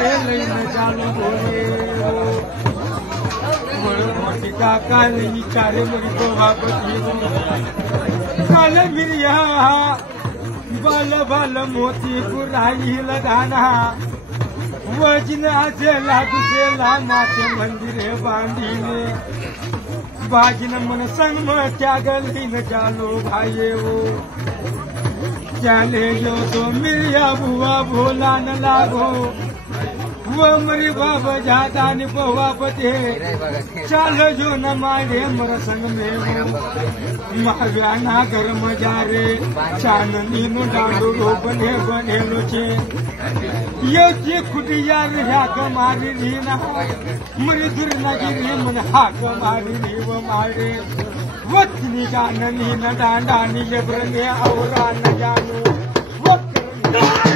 रे लई न जानो बोले मोटिका काल विचारे मेरी तो वापसी काल मिरिया बाल बाल मोती पुराई लगाना वजन आजेला दुसेला माते मंदिरे बांधीने बाजिन मन संग में त्यागली न जानो भाई वो चले जो तो मिरिया बुआ भोला न लागो वो मरी बाबा जाता नि पवापते चल जो न मारे मर संग में वो महाव्याना घर मजारे चांदनी नु डांडो रो बने बने लोचे ये जे खुटिया रहा कमारी नी ना मरी दुर न गिरी मन हा कमारी नी वो मारे वक्नी जाननी न डांडा नि जबरने औरा न जानो वक्त